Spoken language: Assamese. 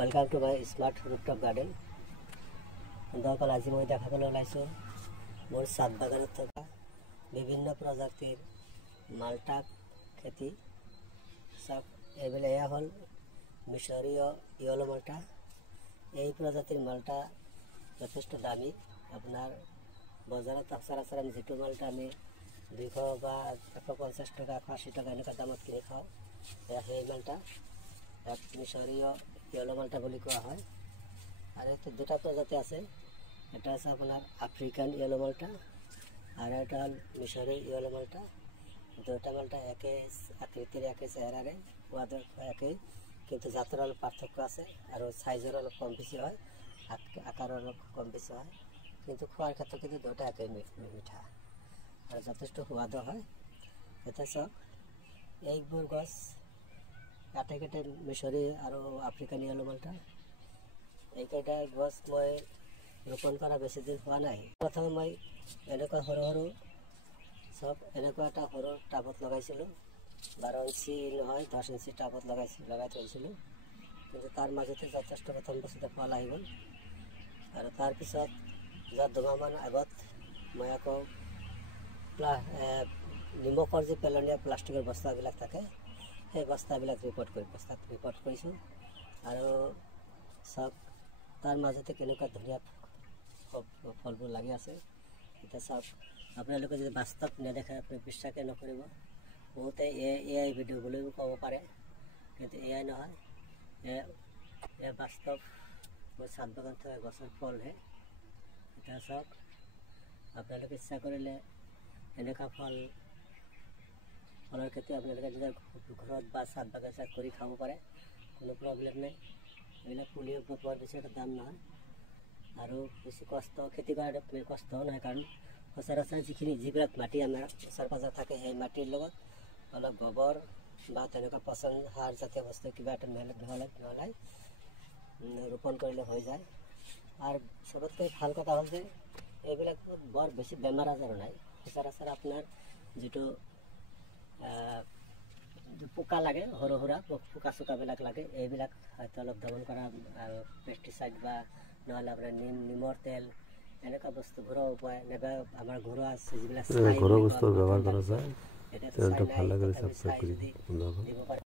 Welcome to my smart rooftop garden. বন্ধুসকল আজি মই দেখাবলৈ ওলাইছোঁ মোৰ ছাদ বাগানত থকা বিভিন্ন প্ৰজাতিৰ মাল্টা খেতি। চাওক এইবিলাক এয়া হ'ল মিশৰীয় ইয়েলো মাল্টা। এই প্ৰজাতিৰ মাল্টা যথেষ্ট দামী। আপোনাৰ বজাৰত সচৰাচৰ আমি যিটো মাল্টা আমি 200 বা 150 টকা 180 টকা এনেকুৱা দামত কিনি খাওঁ, সেই মাল্টা এক মিশৰীয় ইয়েলো মাল্টা বুলি কোৱা হয়। আৰু এইটো দুটা প্ৰজাতি আছে, এটা আছে আপোনাৰ আফ্ৰিকান ইয়েলো মাল্টা আৰু এটা হ'ল মিশৰীয় ইয়েলো মাল্টা। দুটা মাল্টা একে আকৃতিৰ, একে চেহেৰাৰে, সোৱাদৰ একেই, কিন্তু জাতৰ অলপ পাৰ্থক্য আছে আৰু চাইজৰ অলপ কম বেছি হয়, আকাৰৰ অলপ কম বেছি হয়, কিন্তু খোৱাৰ ক্ষেত্ৰত কিন্তু দুটা একেই মিঠা আৰু যথেষ্ট সোৱাদো হয়। এতিয়া চাওক এইবোৰ গছ আটাইকেইটা মিশৰী আৰু আফ্ৰিকান ইয়েলো মাল্টা। এইকেইটা গছ মই ৰোপণ কৰা বেছি দিন হোৱা নাই। প্ৰথমে মই এনেকুৱা সৰু সৰু এনেকুৱা এটা সৰু টাবত লগাইছিলোঁ, 12 ইঞ্চি নহয় 10 ইঞ্চি টাবত লগাই থৈছিলোঁ, কিন্তু তাৰ মাজতে যথেষ্ট প্ৰথম বছৰতে ফল আহি গ'ল। আৰু তাৰপিছত যোৱা 2 মাহমান আগত মই আকৌ নিমখৰ যি পেলনীয়া প্লাষ্টিকৰ বস্তাবিলাক থাকে, সেই বস্তাবিলাক ৰিপৰ্ট কৰিছোঁ। আৰু চাওক তাৰ মাজতে কেনেকুৱা ধুনীয়া ফলবোৰ লাগি আছে। এতিয়া চাওক, আপোনালোকে যদি বাস্তৱ নেদেখে আপুনি বিশ্বাসে নকৰিব। বহুতে এআই ভিডিঅ' বুলিও ক'ব পাৰে, কিন্তু এআই নহয়, এয়া বাস্তৱ মোৰ ছাদ বাগান থকা গছৰ ফলহে। এতিয়া চাওক, আপোনালোকে ইচ্ছা কৰিলে এনেকুৱা ফলৰ খেতি আপোনালোকে নিজৰ ঘৰত বা ছাদ বাগিচাত কৰি খাব পাৰে, কোনো প্ৰব্লেম নাই। এইবিলাক পুলি বৰ বেছি এটা দাম নহয় আৰু বেছি খেতি কৰাত কষ্টও নহয়, কাৰণ সচৰাচৰ যিবিলাক মাটি আমাৰ ওচৰ পাজৰ থাকে, সেই মাটিৰ লগত অলপ গোবৰ বা তেনেকুৱা পচন সাৰ জাতীয় বস্তু কিবা এটা মিহলাই ৰোপণ কৰিলে হৈ যায়। আৰু চবতকৈ ভাল কথা হ'ল যে এইবিলাক বৰ বেছি বেমাৰ আজাৰো নাই। সচৰাচৰ আপোনাৰ যিটো পোকা লাগে, সৰু সুৰা পোকা চোকাবিলাক লাগে, এইবিলাক হয়তো অলপ দমন কৰা পেষ্টিচাইড বা নহ'লে আপোনাৰ নিমৰ তেল এনেকুৱা বস্তু ঘৰুৱা উপায়, নাইবা আমাৰ ঘৰুৱা আছে যিবিলাক ঘৰুৱা বস্তু ব্যৱহাৰ কৰা যায়।